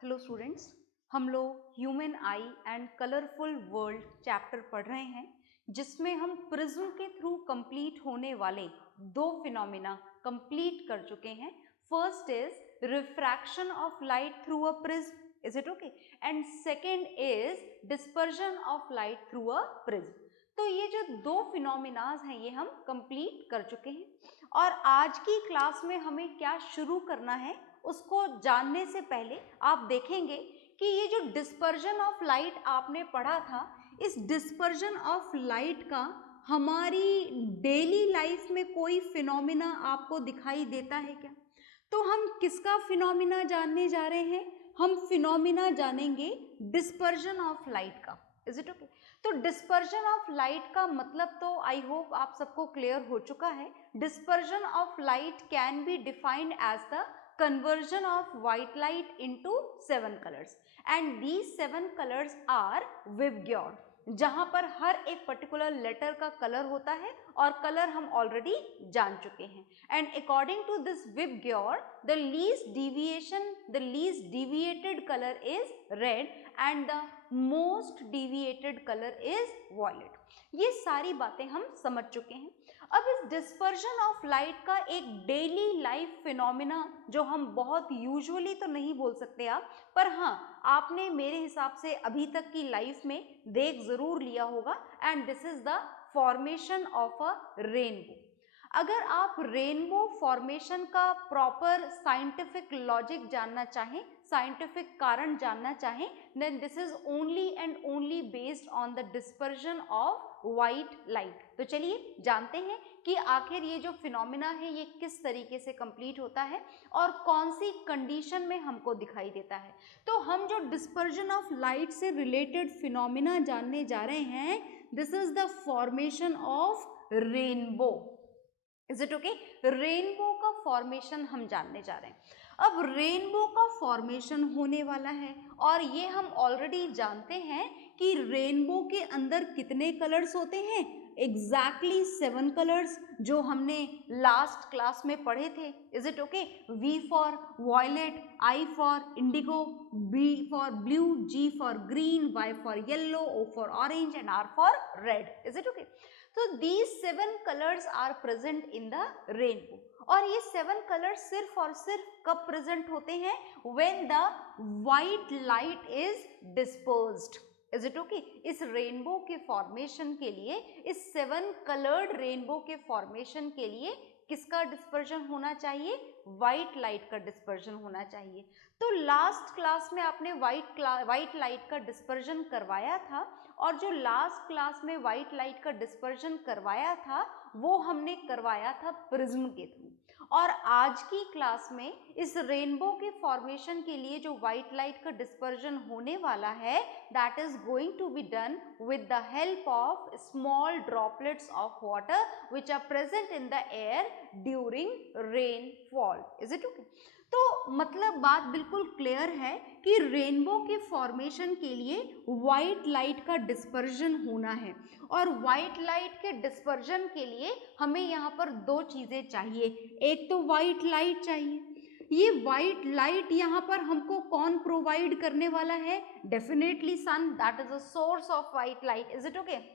Hello students, हम लोग human I and colourful world chapter पढ़ रहे हैं जिसमें हम प्रिज्म के थ्रू कंप्लीट होने वाले दो फिनोमिना कंप्लीट कर चुके हैं। First is refraction of light through a prism, is it okay, and second is dispersion of light through a prism. तो ये जो दो फिनोमिनाज हैं ये हम कंप्लीट कर चुके हैं और आज की क्लास में हमें क्या शुरू करना है उसको जानने से पहले आप देखेंगे कि ये जो डिस्पर्जन ऑफ लाइट आपने पढ़ा था, इस डिस्पर्जन ऑफ लाइट का हमारी डेली लाइफ में कोई फिनोमिना आपको दिखाई देता है क्या? तो हम किसका फिनोमिना जानने जा रहे हैं? हम फिनोमिना जानेंगे डिस्पर्जन ऑफ लाइट का। Is it okay? तो डिस्पर्जन ऑफ लाइट का मतलब तो आई होप आप सबको क्लियर हो चुका है। Dispersion of light can be defined as the conversion of white light into 7 colors and these 7 colors are Vibgyor, जहां पर हर एक पर्टिकुलर लेटर का कलर होता है और कलर हम ऑलरेडी जान चुके हैं। And according to this VIBGYOR the least deviated colour is red and the most deviated colour is violet. ये सारी बातें हम समझ चुके हैं। अब इस डिस्पर्जन ऑफ लाइट का एक डेली लाइफ फिनोमिना जो हम बहुत यूजुअली तो नहीं बोल सकते आप, पर हाँ आपने मेरे हिसाब से अभी तक की लाइफ में देख जरूर लिया होगा, and this is the formation of a rainbow. अगर आप रेनबो फॉर्मेशन का प्रॉपर साइंटिफिक लॉजिक जानना चाहें, साइंटिफिक कारण जानना चाहें, then this is only and only based on the dispersion of white light. तो चलिए जानते हैं कि आखिर ये जो फिनोमिना है ये किस तरीके से कंप्लीट होता है और कौन सी कंडीशन में हमको दिखाई देता है। तो हम जो डिस्पर्जन ऑफ लाइट से रिलेटेड फिनोमिना जानने जा रहे हैं, this is the formation of rainbow. Is it okay? Rainbow का फॉर्मेशन हम जानने जा रहे हैं। अब रेनबो का फॉर्मेशन होने वाला है और ये हम ऑलरेडी जानते हैं कि रेनबो के अंदर कितने कलर्स होते हैं? एग्जैक्टली 7 कलर्स जो हमने लास्ट क्लास में पढ़े थे। Is it okay? V for violet, I for indigo, B for blue, G for green, Y for yellow, O for orange and R for red. Is it okay? तो these 7 colors are present in the rainbow और ये 7 colors सिर्फ और सिर्फ कब present होते हैं? When the white light is dispersed. Is it okay? इस रेनबो के फॉर्मेशन के लिए, इस 7 कलर्ड रेनबो के फॉर्मेशन के लिए किसका डिस्पर्जन होना चाहिए? व्हाइट लाइट का डिस्पर्जन होना चाहिए। तो लास्ट क्लास में आपने व्हाइट लाइट का डिस्पर्जन करवाया था और जो लास्ट क्लास में व्हाइट लाइट का डिस्पर्जन करवाया था वो हमने करवाया था प्रिज्म के थ्रू। और आज की क्लास में इस रेनबो के फॉर्मेशन के लिए जो व्हाइट लाइट का डिस्पर्जन होने वाला है, that is going to be done with the help of small droplets of water which are present in the air during rainfall. Is it okay? तो मतलब बात बिल्कुल क्लियर है कि रेनबो के फॉर्मेशन के लिए व्हाइट लाइट का डिस्पर्जन होना है और व्हाइट लाइट के डिस्पर्जन के लिए हमें यहाँ पर दो चीजें चाहिए। एक तो व्हाइट लाइट चाहिए। ये व्हाइट लाइट यहाँ पर हमको कौन प्रोवाइड करने वाला है? Definitely sun, that is a source of white light. Is it okay?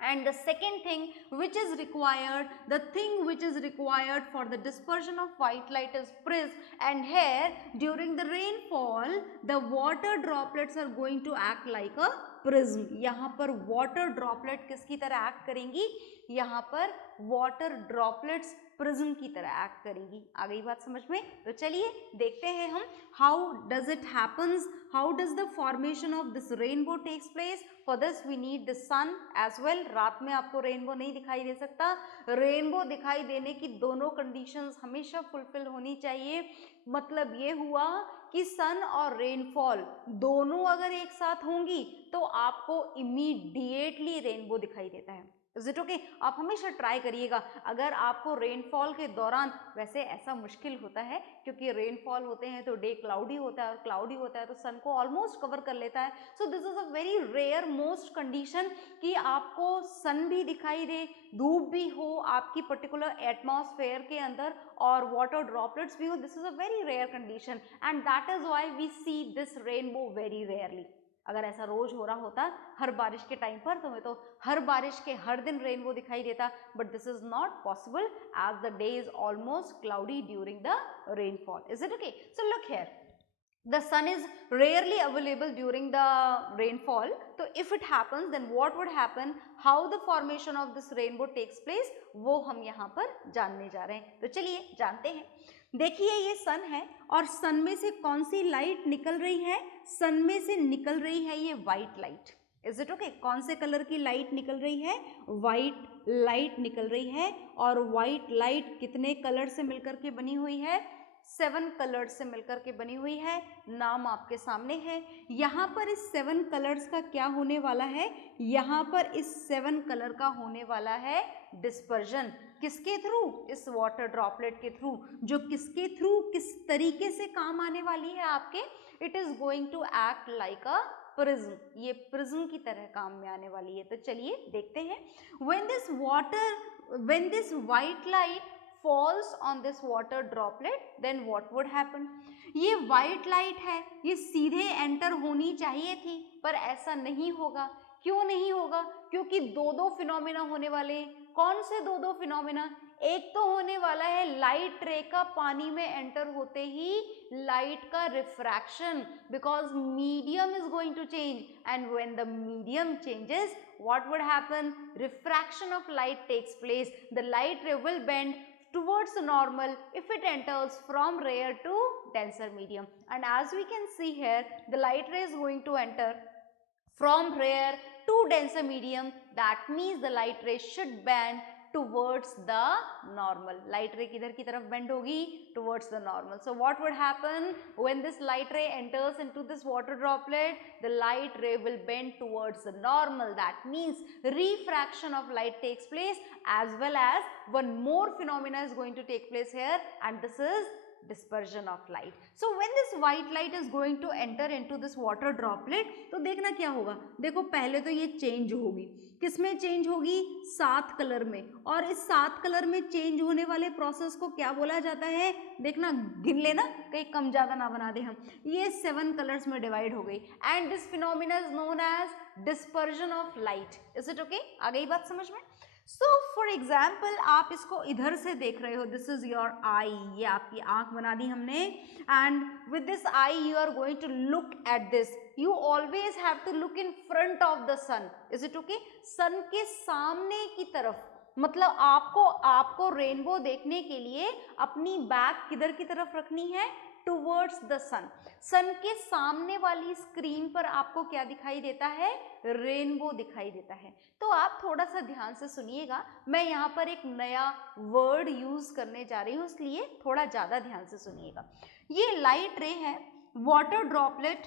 And the second thing which is required, the thing which is required for the dispersion of white light is prism, and here during the rainfall the water droplets are going to act like a prism. यहाँ पर water droplet किसकी तरह act करेंगी? यहाँ पर water droplets prism की तरह act करेंगी। आ गई बात समझ में? तो चलिए देखते हैं हम how does it happens, how does the formation of this rainbow takes place. For this we need the sun as well. रात में आपको रेनबो नहीं दिखाई दे सकता। रेनबो दिखाई देने की दोनों कंडीशंस हमेशा फुलफिल होनी चाहिए। मतलब ये हुआ कि सन और रेनफॉल दोनों अगर एक साथ होंगी तो आपको इमीडिएटली रेनबो दिखाई देता है। Is it okay? आप हमेशा ट्राई करिएगा अगर आपको रेनफॉल के दौरान, वैसे ऐसा मुश्किल होता है क्योंकि रेनफॉल होते हैं तो डे क्लाउडी होता है और क्लाउडी होता है तो सन को ऑलमोस्ट कवर कर लेता है, so this is a very rare most condition कि आपको सन भी दिखाई दे, धूप भी हो आपकी पर्टिकुलर एटमॉस्फेयर के अंदर और वाटर ड्रॉपलेट्स भी हो. This is a very rare condition and that is why we see this rainbow very rarely. अगर ऐसा रोज हो रहा होता हर बारिश के टाइम पर तो हमें तो हर बारिश के हर दिन रेनबो दिखाई देता, but this is not possible as the day is almost cloudy during the rainfall. Is it okay? So look here, the sun is rarely available during the rainfall, so if it happens then what would happen, how the formation of this rainbow takes place, वो हम यहाँ पर जानने जा रहे हैं. तो चलिए जानते हैं. देखिए ये सन है और सन में से कौन सी लाइट निकल रही है? सन में से निकल रही है ये white light. Is it okay? कौन से कलर की लाइट निकल रही है? व्हाइट लाइट निकल रही है. और व्हाइट लाइट कितने कलर से मिलकर के बनी हुई है? 7 कलर्स से मिलकर के बनी हुई है. नाम आपके सामने है. यहाँ पर इस 7 कलर्स का क्या होने वाला है? यहाँ पर इस 7 कलर का होने वाला है डिस्पर्जन. किसके थ्रू? इस वाटर ड्रॉपलेट के थ्रू. जो किसके थ्रू, किस तरीके से काम आने वाली है आपके? It is going to act like a prism. ये प्रिज्म की तरह काम में आने वाली है. तो चलिए देखते हैं. when this white light falls on this water droplet, then what would happen? ये white light है, ये सीधे एंटर होनी चाहिए थी पर ऐसा नहीं होगा. क्यों नहीं होगा? क्योंकि दो फिनोमिना होने वाले. कौन से दो फिनोमिना? एक तो होने वाला है लाइट रे का पानी में एंटर होते ही लाइट का refraction, because medium is going to change and when the medium changes what would happen? Refraction of light takes place. The light ray will bend towards the normal if it enters from rare to denser medium. And as we can see here, the light ray is going to enter from rare to denser medium. That means the light ray should bend towards the normal. Light ray किधर की तरफ bend होगी? Towards the normal. So what would happen when this light ray enters into this water droplet? The light ray will bend towards the normal. That means refraction of light takes place, as well as one more phenomena is going to take place here, and this is dispersion of light. So when this white light is going to enter into this water droplet, तो देखना क्या होगा? देखो पहले तो ये change होगी. किसमें चेंज होगी? 7 कलर में. और इस 7 कलर में चेंज होने वाले प्रोसेस को क्या बोला जाता है? देखना, गिन लेना कहीं कम ज्यादा ना बना दे हम. ये 7 कलर्स में डिवाइड हो गई and this phenomena is known as dispersion of light. Is it okay? आ गई बात समझ में? सो फॉर एग्जाम्पल आप इसको इधर से देख रहे हो. This is your eye. ये आपकी आंख बना दी हमने and with this eye you are going to look at this. You always have to look in front of the sun. Is it okay? Sun के सामने की तरफ. मतलब आपको रेनबो देखने के लिए अपनी बैक किधर की तरफ रखनी है? टुवर्ड्स द सन. सन के सामने वाली स्क्रीन पर आपको क्या दिखाई देता है? रेनबो दिखाई देता है. तो आप थोड़ा सा ध्यान से सुनिएगा. मैं यहाँ पर एक नया वर्ड यूज करने जा रही हूँ, इसलिए थोड़ा ज्यादा ध्यान से सुनिएगा. ये लाइट रे है. Water droplet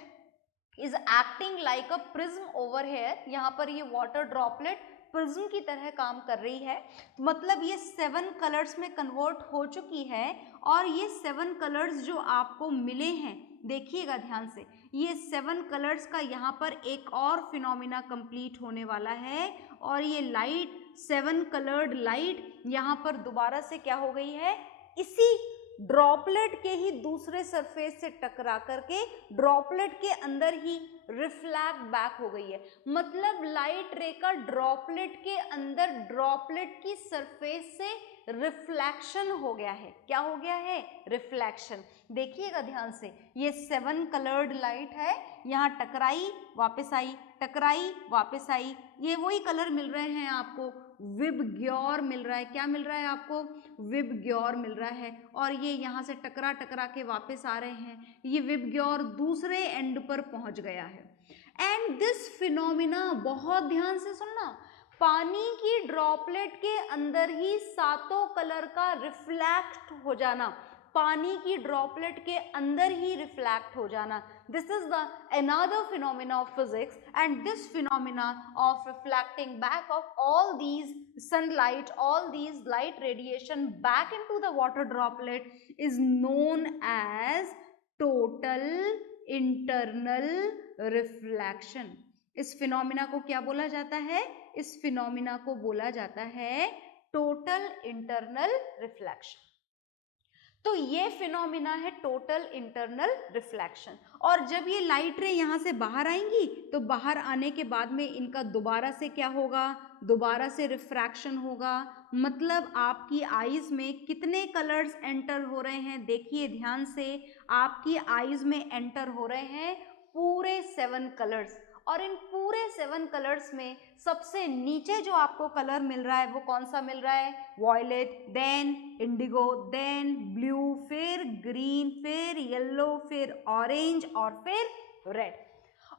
is acting like a prism over here. यहाँ पर ये वाटर ड्रॉपलेट प्रिज्म की तरह काम कर रही है. मतलब ये 7 कलर्स में कन्वर्ट हो चुकी है और ये 7 कलर्स जो आपको मिले हैं, देखिएगा ध्यान से, ये 7 कलर्स का यहाँ पर एक और फिनोमिना कंप्लीट होने वाला है. और ये लाइट 7 कलर्ड लाइट यहाँ पर दोबारा से क्या हो गई है? इसी ड्रॉपलेट के ही दूसरे सरफेस से टकरा करके ड्रॉपलेट के अंदर ही रिफ्लेक्ट बैक हो गई है. मतलब लाइट रे का ड्रॉपलेट के अंदर ड्रॉपलेट की सरफेस से रिफ्लेक्शन हो गया है. क्या हो गया है? रिफ्लेक्शन. देखिएगा ध्यान से, ये 7 कलर्ड लाइट है. यहाँ टकराई वापस आई, टकराई वापस आई. ये वही कलर मिल रहे हैं आपको. विबग्योर मिल रहा है. क्या मिल रहा है आपको? विबग्योर मिल रहा है. और ये यहाँ से टकरा टकरा के वापस आ रहे हैं. ये विबग्योर दूसरे एंड पर पहुंच गया है. एंड दिस फिनोमिना, बहुत ध्यान से सुनना, पानी की ड्रॉपलेट के अंदर ही 7 कलर का रिफ्लेक्ट हो जाना. पानी की ड्रॉपलेट के अंदर ही रिफ्लेक्ट हो जाना. This is the another phenomena of physics, and this phenomena of reflecting back of all these sunlight, all these light radiation back into the water droplet is known as total internal reflection. इस phenomena को क्या बोला जाता है? इस phenomena को बोला जाता है टोटल इंटरनल रिफ्लेक्शन. तो ये फिनोमिना है टोटल इंटरनल रिफ्लेक्शन. और जब ये लाइट रे यहाँ से बाहर आएंगी तो बाहर आने के बाद में इनका दोबारा से क्या होगा? दोबारा से रिफ्रैक्शन होगा. मतलब आपकी आईज में कितने कलर्स एंटर हो रहे हैं? देखिए ध्यान से, आपकी आईज में एंटर हो रहे हैं पूरे 7 कलर्स. और इन पूरे 7 कलर्स में सबसे नीचे जो आपको कलर मिल रहा है वो कौन सा मिल रहा है? Violet, then indigo, then blue, फिर ग्रीन, फिर येलो, फिर ऑरेंज और फिर रेड.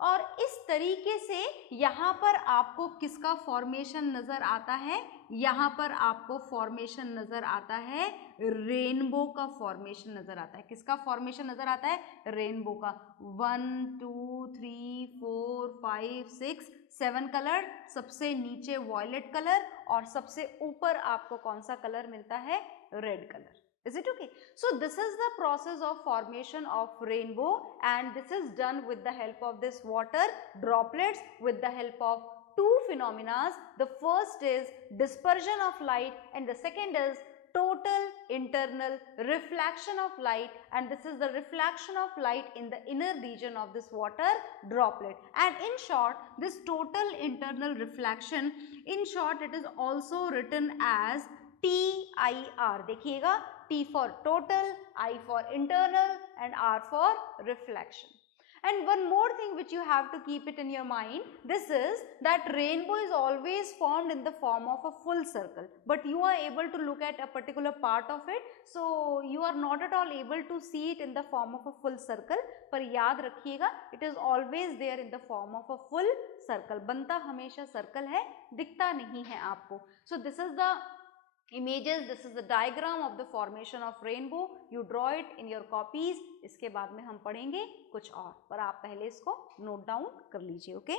और इस तरीके से यहाँ पर आपको किसका फॉर्मेशन नजर आता है? यहाँ पर आपको फॉर्मेशन नजर आता है रेनबो का फॉर्मेशन नजर आता है. किसका फॉर्मेशन नजर आता है? रेनबो का. 1 2 3 4 5 6 7 कलर, सबसे नीचे वॉयलेट कलर और सबसे ऊपर आपको कौन सा कलर मिलता है? Red colour. Is it okay? So this is the process of formation of rainbow, and this is done with the help of this water droplets with the help of two phenomena. The first is dispersion of light and the second is total internal reflection of light, and this is the reflection of light in the inner region of this water droplet. And in short, this total internal reflection, in short it is also written as TIR. देखिएगा, T for total, I for internal and R for reflection. And one more thing which you have to keep it in your mind, this is that rainbow is always formed in the form of a full circle, but you are able to look at a particular part of it, so you are not at all able to see it in the form of a full circle. पर याद रखिएगा, it is always there in the form of a full circle. बनता हमेशा circle है, दिखता नहीं है आपको. So this is the images, this is the diagram of the formation of rainbow. You draw it in your copies. इसके बाद में हम पढ़ेंगे कुछ और, पर आप पहले इसको नोट डाउन कर लीजिए. ओके,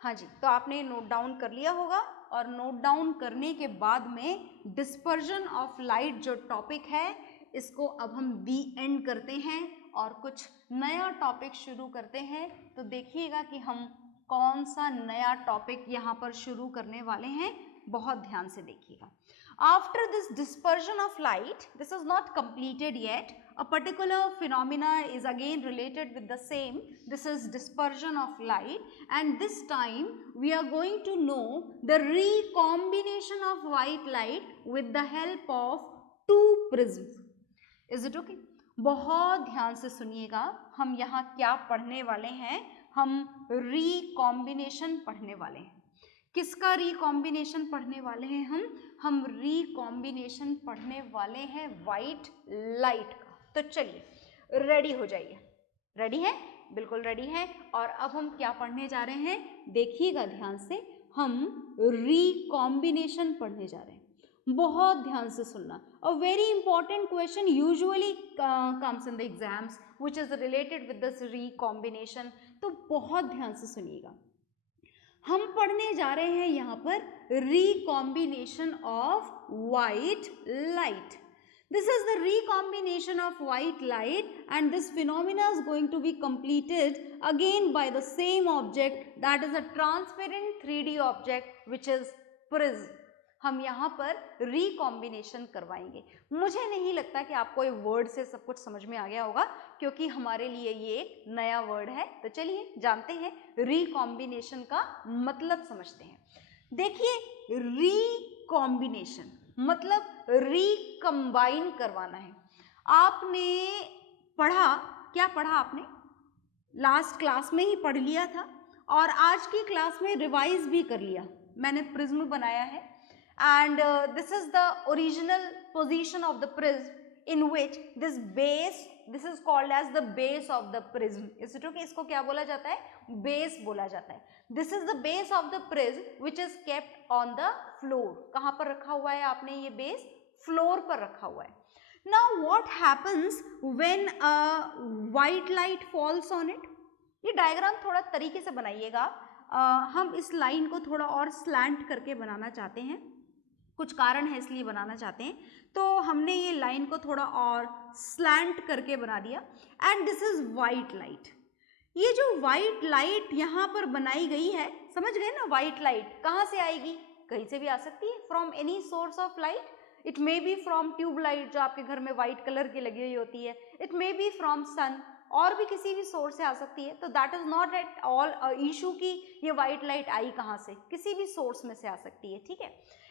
हाँ जी, तो आपने नोट डाउन कर लिया होगा. और नोट डाउन करने के बाद में डिस्पर्जन ऑफ लाइट जो टॉपिक है, इसको अब हम दी एंड करते हैं और कुछ नया टॉपिक शुरू करते हैं. तो देखिएगा कि हम कौन सा नया टॉपिक यहाँ पर शुरू करने वाले हैं. बहुत ध्यान से देखिएगा. After this dispersion of light, this is not completed yet. A particular phenomena is again related with the same. This is dispersion of light, and this time we are going to know the recombination of white light with the help of two prisms. Is it okay? बहुत ध्यान से सुनिएगा, हम यहाँ क्या पढ़ने वाले हैं? हम रिकॉम्बिनेशन पढ़ने वाले हैं. किसका रिकॉम्बिनेशन पढ़ने वाले हैं? हम रिकॉम्बिनेशन पढ़ने वाले हैं व्हाइट लाइट का. तो चलिए रेडी हो जाइए. रेडी है? बिल्कुल रेडी है. और अब हम क्या पढ़ने जा रहे हैं? देखिएगा ध्यान से, हम रिकॉम्बिनेशन पढ़ने जा रहे हैं. बहुत ध्यान से सुनना. A very important question usually comes in the exams which is related with this recombination. तो बहुत ध्यान से सुनिएगा. हम पढ़ने जा रहे हैं यहाँ पर recombination of white light. This is the recombination of white light, and this phenomena is going to be completed again by the same object, that is a transparent 3D object which is prism. हम यहाँ पर recombination करवाएंगे. मुझे नहीं लगता कि आपको ये वर्ड से सब कुछ समझ में आ गया होगा, क्योंकि हमारे लिए ये एक नया वर्ड है. तो चलिए जानते हैं, रिकॉम्बिनेशन का मतलब समझते हैं. देखिए, रिकॉम्बिनेशन मतलब रिकम्बाइन करवाना है. आपने पढ़ा, क्या पढ़ा आपने? लास्ट क्लास में ही पढ़ लिया था और आज की क्लास में रिवाइज भी कर लिया. मैंने प्रिज्म बनाया है, and this is the original position of the prism in which this is called as the base of the prism. Is it okay? इसको क्या बोला जाता है? Base बोला जाता है. This is the base of the prism which is kept on the floor. कहाँ पर रखा हुआ है आपने ये base? Floor पर रखा हुआ है. Now what happens when a white light falls on it? ये डायग्राम थोड़ा तरीके से बनाइएगा. हम इस लाइन को थोड़ा और स्लैंट करके बनाना चाहते हैं, कुछ कारण है इसलिए बनाना चाहते हैं, तो हमने ये लाइन को थोड़ा और स्लैंट करके बना दिया. And this is white light. ये जो वाइट लाइट यहाँ पर बनाई गई है, समझ गए ना? वाइट लाइट कहाँ से आएगी? कहीं से भी आ सकती है, from any source of light. It may be from tube light जो आपके घर में वाइट कलर की लगी हुई होती है. It may be from sun, और भी किसी भी सोर्स से आ सकती है. तो that is not at all issue कि ये वाइट लाइट आई कहाँ से, किसी भी सोर्स में से आ सकती है. ठीक है.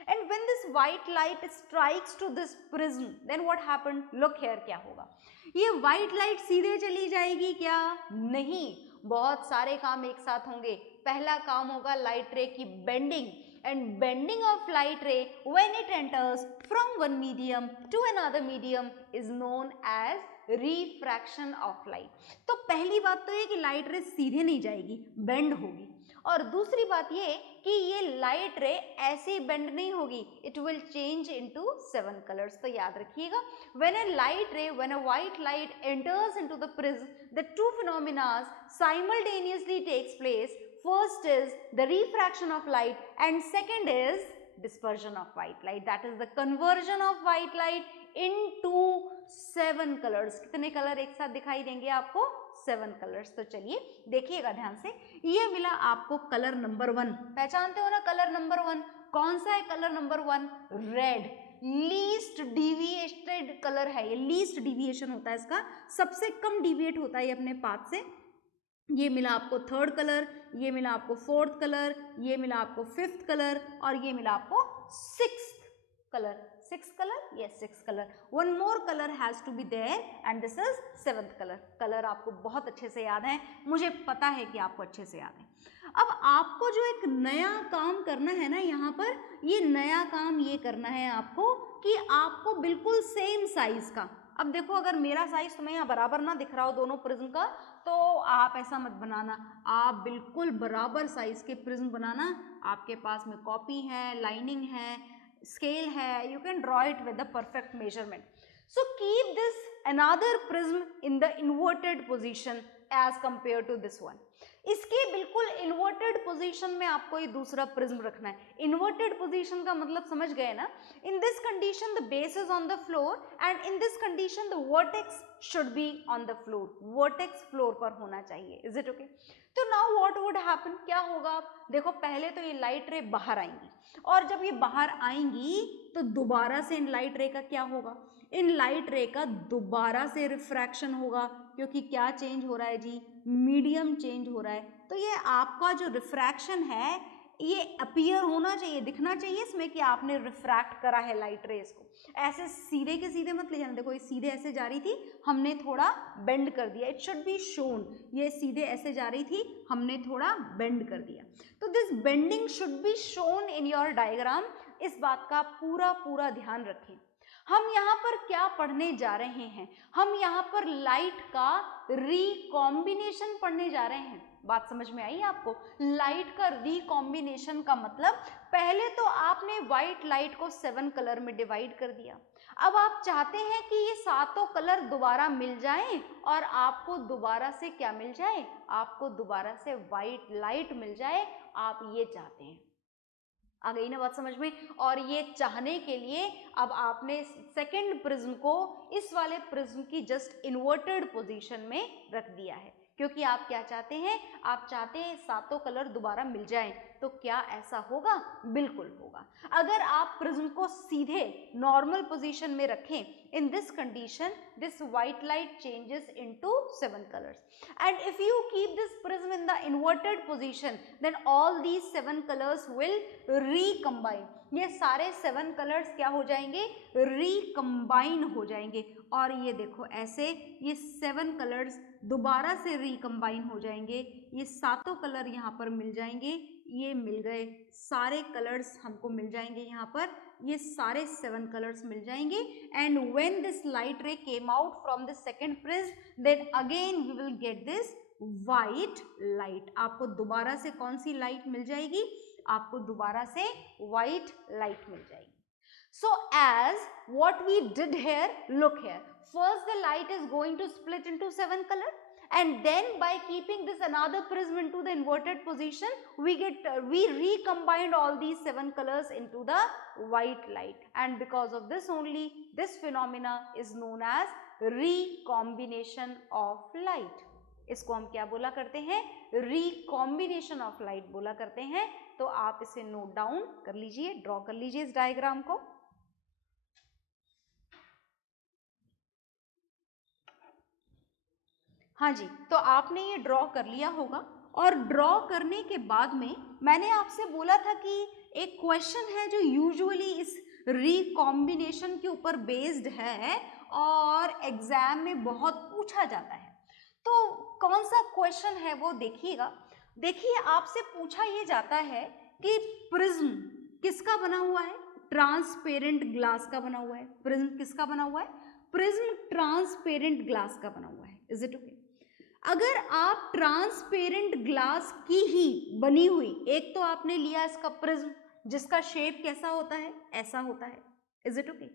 And when this white light strikes to this prism, then what happened? Look here, क्या होगा? ये वाइट लाइट सीधे चली जाएगी क्या? नहीं, बहुत सारे काम एक साथ होंगे. पहला काम होगा लाइट रे की bending, and bending of light ray when it enters from one medium to another medium is known as refraction of light. तो पहली बात तो ये कि लाइट रे सीधे नहीं जाएगी, बेंड होगी. और दूसरी बात ये कि ये लाइट रे ऐसे बेंड नहीं होगी, it will change into 7 colours. तो याद रखिएगा, when a white light enters into the prism, the two phenomena simultaneously takes place. First is the refraction of light and second is dispersion of white light. That is the conversion of white light into 7 colors. कितने colour एक साथ दिखाई देंगे आपको? 7 colours. तो चलिए देखिएगा ध्यान से. ये मिला आपको कलर नंबर 1. पहचानते हो ना कलर नंबर 1? कौन सा है colour number 1? Red. Least deviated colour है ये. लीस्ट डिविएशन होता है इसका, सबसे कम डिविएट होता है ये अपने पाथ से. ये मिला आपको 3rd कलर, ये मिला आपको 4th कलर, ये मिला आपको 5th कलर, और ये मिला आपको 6th colour. 6th colour? yes, 6th colour. One more color has to be there and this is 7th colour. Colour आपको बहुत अच्छे से याद है, मुझे पता है कि आपको अच्छे से याद है. अब आपको जो एक नया काम करना है ना यहाँ पर, ये नया काम ये करना है आपको कि आपको बिल्कुल सेम साइज का, अब देखो अगर मेरा साइज तुम्हें यहाँ बराबर ना दिख रहा हो दोनों प्रिज्म का, तो आप ऐसा मत बनाना, आप बिल्कुल बराबर साइज के प्रिज्म बनाना. आपके पास में कॉपी है, लाइनिंग है, स्केल है, you can draw it with the perfect measurement. So keep this another prism in the inverted position as compare to this one. इसके बिल्कुल इन्वर्टेड पोजीशन में आपको ये दूसरा प्रिज्म रखना है. इन्वर्टेड पोजीशन का मतलब समझ गए ना? In this condition the base is on the floor and in this condition the vertex should be on the floor. Vertex floor पर होना चाहिए. Is it okay? तो नाउ व्हाट वुड हैपन? क्या होगा? देखो पहले तो ये लाइट रे बाहर आएंगी, और जब ये बाहर आएंगी तो दोबारा से इन लाइट रे का क्या होगा? इन लाइट रे का दोबारा से रिफ्रैक्शन होगा, क्योंकि क्या चेंज हो रहा है जी? मीडियम चेंज हो रहा है. तो ये आपका जो रिफ्रैक्शन है ये अपीयर होना चाहिए, दिखना चाहिए इसमें कि आपने रिफ्रैक्ट करा है लाइट रेज को. ऐसे सीधे के सीधे मत ले जाना. देखो ये सीधे ऐसे जा रही थी, हमने थोड़ा बेंड कर दिया. It should be shown. ये सीधे ऐसे जा रही थी, हमने थोड़ा बेंड कर दिया. तो this bending should be shown in your diagram. इस बात का पूरा ध्यान रखें. हम यहाँ पर क्या पढ़ने जा रहे हैं? हम यहाँ पर लाइट का रिकॉम्बिनेशन पढ़ने जा रहे हैं. बात समझ में आई आपको? लाइट का रिकॉम्बिनेशन का मतलब, पहले तो आपने व्हाइट लाइट को 7 कलर में डिवाइड कर दिया. अब आप चाहते हैं कि ये सातों कलर दोबारा मिल जाएं और आपको दोबारा से क्या मिल जाए? आपको दोबारा से व्हाइट लाइट मिल जाए. आप ये चाहते हैं. आ गई ना बात समझ में? और ये चाहने के लिए अब आपने सेकंड प्रिज्म को इस वाले प्रिज्म की जस्ट इन्वर्टेड पोजीशन में रख दिया है, क्योंकि आप क्या चाहते हैं? आप चाहते हैं सातों कलर दोबारा मिल जाएं. तो क्या ऐसा होगा? बिल्कुल होगा. अगर आप प्रिज्म को सीधे नॉर्मल पोजीशन में रखें, in this condition this white light changes into 7 colors, and if you keep this prism in the inverted position then all these 7 colors will recombine. ये सारे 7 कलर्स क्या हो जाएंगे? रिकम्बाइन हो जाएंगे. और ये देखो ऐसे ये 7 कलर्स दोबारा से रिकम्बाइन हो जाएंगे. ये सातों कलर यहाँ पर मिल जाएंगे. ये मिल गए सारे कलर्स, हमको मिल जाएंगे यहाँ पर ये सारे 7 कलर्स मिल जाएंगे। And when this light ray came out from this second prism then again we will get this white light. आपको दोबारा से कौन सी लाइट मिल जाएगी? आपको दोबारा से व्हाइट लाइट मिल जाएगी। So as what we did here, look here, first the light is going to split into 7 color, and then by keeping this another prism into the inverted position, we recombined all these 7 colors into the white light, and because of this only this phenomena is known as recombination of light. इसको हम क्या बोला करते हैं? recombination of light बोला करते हैं। तो आप इसे नोट डाउन कर लीजिए, ड्रॉ कर लीजिए इस डायग्राम को। हाँ जी, तो आपने ये ड्रॉ कर लिया होगा, और ड्रॉ करने के बाद में मैंने आपसे बोला था कि एक क्वेश्चन है जो यूजुअली इस रिकॉम्बिनेशन के ऊपर बेस्ड है और एग्जाम में बहुत पूछा जाता है। तो कौन सा क्वेश्चन है वो देखिएगा। देखिए, आपसे पूछा ये जाता है कि प्रिज्म किसका बना हुआ है? ट्रांसपेरेंट ग्लास का बना हुआ है। प्रिज्म किसका बना हुआ है? प्रिज्म ट्रांसपेरेंट ग्लास का बना हुआ है। Is it okay? अगर आप ट्रांसपेरेंट ग्लास की ही बनी हुई, एक तो आपने लिया इसका प्रिज्म जिसका शेप कैसा होता है? ऐसा होता है। Is it okay?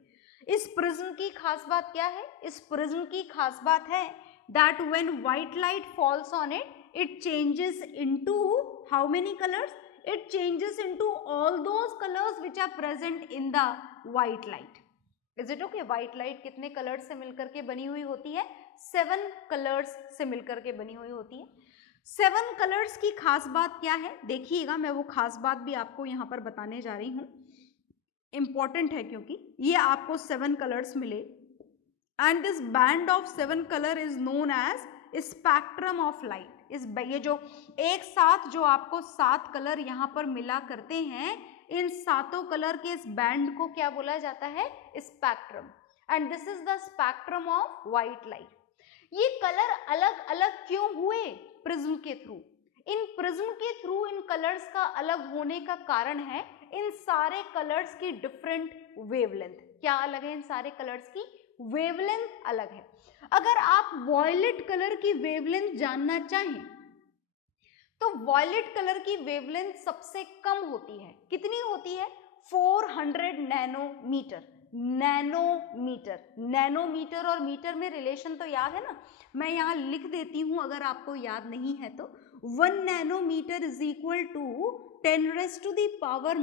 इस प्रिज्म की खास बात क्या है? इस प्रिज्म की खास बात है that when white light falls on it, it changes into how many colors? It changes into all those colors which are present in the white light. Is it okay? White light कितने colours से मिलकर के बनी हुई होती है? 7 colours से मिलकर के बनी हुई होती है। 7 कलर्स की खास बात क्या है? देखिएगा, मैं वो खास बात भी आपको यहाँ पर बताने जा रही हूँ। इंपॉर्टेंट है क्योंकि ये आपको 7 कलर्स मिले, and this band of 7 color is known as spectrum of light. ये जो एक साथ जो आपको 7 कलर यहाँ पर मिला करते हैं, इन सातों कलर के इस बैंड को क्या बोला जाता है? Spectrum. And this is the spectrum of white light. ये कलर अलग अलग क्यों हुए? प्रिज्म के थ्रू। इन प्रिज्म के थ्रू इन कलर्स का अलग होने का कारण है इन सारे कलर्स की डिफरेंट वेवलेंथ। क्या अलग है? इन सारे कलर्स की वेवलेंथ अलग है। अगर आप वॉयलेट कलर की वेवलेंथ जानना चाहें तो वॉयलेट कलर की वेवलेंथ सबसे कम होती है। कितनी होती है? 400 नैनोमीटर। नैनोमीटर, नैनोमीटर और मीटर में रिलेशन तो याद है ना? मैं यहाँ लिख देती हूँ अगर आपको याद नहीं है तो। 1 nanometre is equal to 10⁻⁻⁹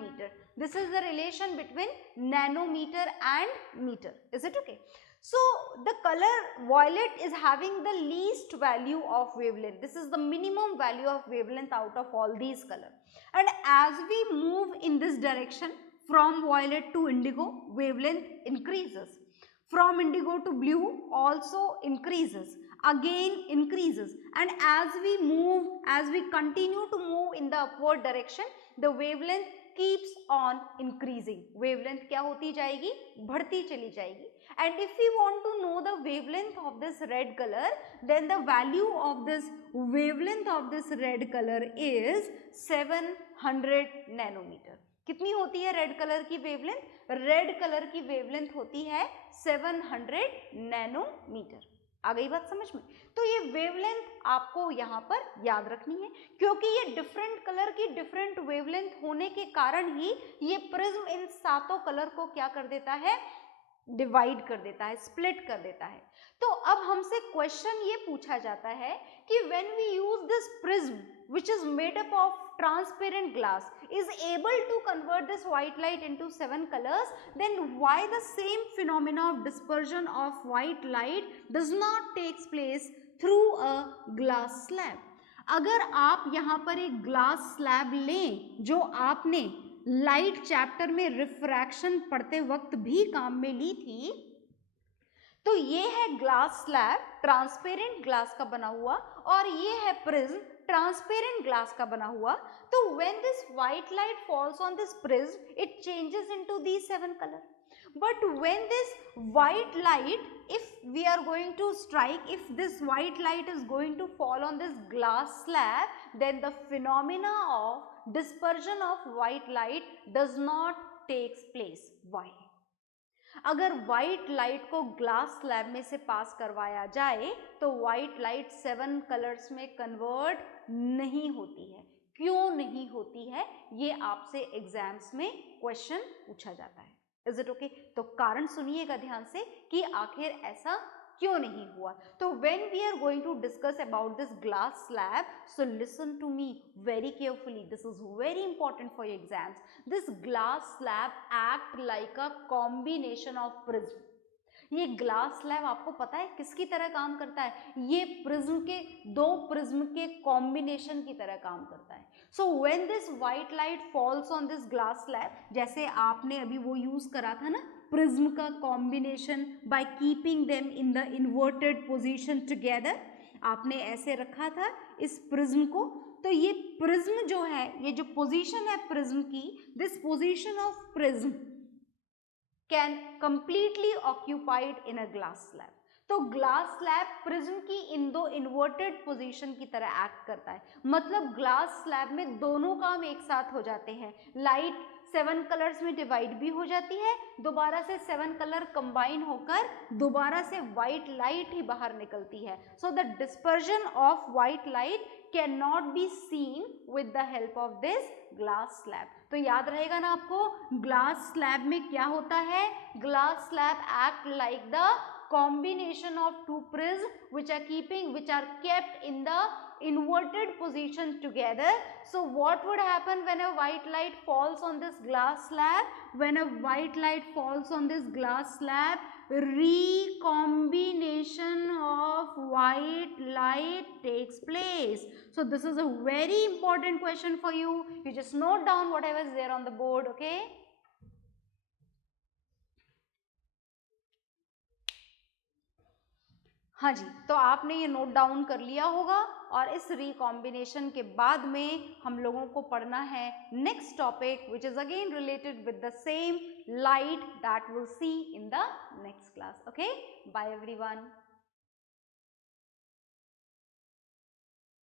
metre. This is the relation between nanometer and meter. Is it okay? So the color violet is having the least value of wavelength. This is the minimum value of wavelength out of all these color. And as we move in this direction from violet to indigo, wavelength increases. From indigo to blue also increases. Again increases. And as we continue to move in the upward direction, the wavelength keeps on increasing. wavelength क्या होती जाएगी? बढ़ती चली जाएगी। and if we want to know the wavelength of this red color, then the value of this wavelength of this red color is 700 nanometre. कितनी होती है red colour की वेवलेंथ? रेड कलर की वेवलेंथ होती है 700 नैनोमीटर। आ गई बात समझ में? तो ये वेवलेंथ आपको यहाँ पर याद रखनी है, क्योंकि ये डिफरेंट कलर की डिफरेंट वेवलेंथ होने के कारण ही ये प्रिज्म इन सातों कलर को क्या कर देता है? डिवाइड कर देता है, स्प्लिट कर देता है। तो अब हमसे क्वेश्चन ये पूछा जाता है कि when we use this prism which is made up of transparent glass is able to convert this white light into 7 colors, then why the same phenomena of dispersion of white light does not takes place through a glass slab? अगर आप यहाँ पर एक glass slab लें जो आपने light chapter में refraction पढ़ते वक्त भी काम में ली थी, तो ये है ग्लास स्लैब ट्रांसपेरेंट ग्लास का बना हुआ, और ये है प्रिज्म ट्रांसपेरेंट ग्लास का बना हुआ। तो when this white light falls on this prism, it changes into these 7 color. But when this white light, if we are going to strike, if this white light is going to fall on this glass slab, then the phenomena of dispersion of white light does not takes place. Why? अगर white light को glass slab में से पास करवाया जाए तो white light 7 colours में convert नहीं होती है. क्यों नहीं होती है, ये आपसे एग्जाम्स में क्वेश्चन पूछा जाता है. Is it okay? तो कारण सुनिएगा ध्यान से कि आखिर ऐसा क्यों नहीं हुआ. तो when we are going to discuss about this glass slab, so listen to me very carefully. This is very important for your exams. This glass slab act like a combination of prism. ये glass slab आपको पता है किसकी तरह काम करता है? ये प्रिज्म के, दो प्रिज्म के कॉम्बिनेशन की तरह काम करता है. So when this white light falls on this glass slab, जैसे आपने अभी वो यूज करा था ना प्रिज्म का combination, by keeping them in the inverted position together, आपने ऐसे रखा था इस प्रिज्म को. तो ये प्रिज्म जो है, ये जो पोजीशन है प्रिज्म की, this position of prism can completely occupied in a glass slab. तो ग्लास स्लैब प्रिज्म की इन दो इन्वर्टेड पोजीशन की तरह एक्ट करता है. मतलब ग्लास स्लैब में दोनों काम एक साथ हो जाते हैं. लाइट 7 कलर्स में डिवाइड भी हो जाती है, दोबारा से 7 कलर कंबाइन होकर दोबारा से व्हाइट लाइट ही बाहर निकलती है. So the dispersion of white light can not be seen with the help of this glass slab. तो याद रहेगा ना आपको, ग्लास स्लैब में क्या होता है? Glass slab act like the combination of two prisms which are kept in the inverted position together. So what would happen when a white light falls on this glass slab? When a white light falls on this glass slab, recombination of white light takes place. So this is a very important question for you. You just note down whatever is there on the board, okay? हाँ जी, तो आपने ये note down कर लिया होगा. और इस recombination के बाद में हम लोगों को पढ़ना है next topic which is again related with the same light that will see in the next class. Okay, bye everyone.